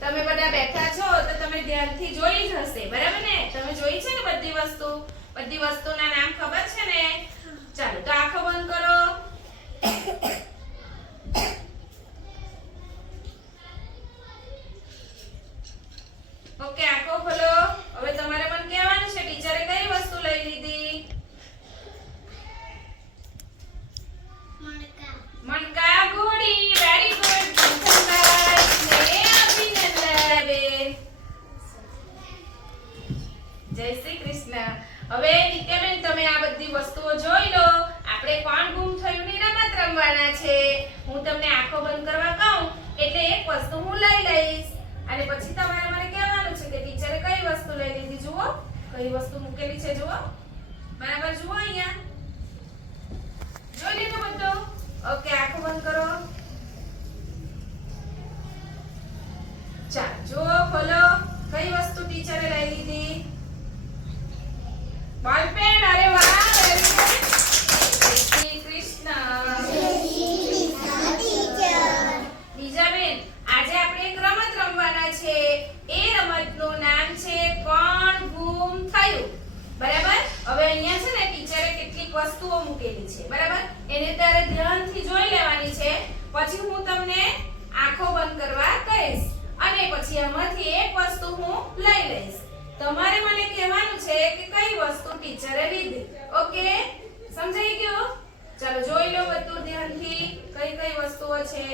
તમે બધા બેઠા છો તો તમે ધ્યાનથી જોઈ જ હશે, બરાબર ને? તમે જોઈ છે ને બધી વસ્તુના નામ ખબર છે ને? ચાલો તો આંખો બંધ કરો. ઓકે, આંખો ખોલો. હવે તમારે મને કહેવાનું છે ટીચરે કઈ વસ્તુ લઈ લીધી? મણકા ઘોડી. Very good. ને અભિનંદન. જય શ્રી કૃષ્ણ. હવે નિત્યાબેન તમે આ બધી વસ્તુઓ જોઈ લો. આપણે કોણ ગુમ થયું ની રમત રમવાના છે. હું તમને આંખો બંધ કરવા કહું એટલે એક વસ્તુ હું લઈ લઈશ અને પછી તમારે મને કહેવાનું છે કે ટીચરે કઈ વસ્તુ લઈ લીધી. જુઓ કઈ વસ્તુ મૂકેલી છે, જુઓ બરાબર. જુઓ અહીંયા જોઈ લીધું બધું? ઓકે, આંખો બંધ કરો. ચાલો જુઓ, ખોલો. કઈ વસ્તુ ટીચરે લઈ લીધી? બોલપેન. અરે વાહ, વેરી ગુડ. જય શ્રી કૃષ્ણ. બીજા બેન, આજે આપણે એક રમત રમવાના છે. એ રમતનું નામ છે કોણ ગુમ થયું, બરાબર? હવે અહીંયા છે ને ટીચરે કેટલીક વસ્તુઓ મૂકેલી છે, બરાબર? એને તારે ધ્યાનથી જોઈ લેવાની છે. પછી હું તમને આંખો બંધ કરવા કહીશ અને પછી આમાંથી એક વસ્તુ હું લઈ લઈશ. તમારે મને કહેવાનું છે કે કઈ વસ્તુ ટીચરે લીધી. ઓકે, સમજાઈ ગયું? ચાલો જોઈ લો બધું ધ્યાનથી કઈ કઈ વસ્તુઓ છે.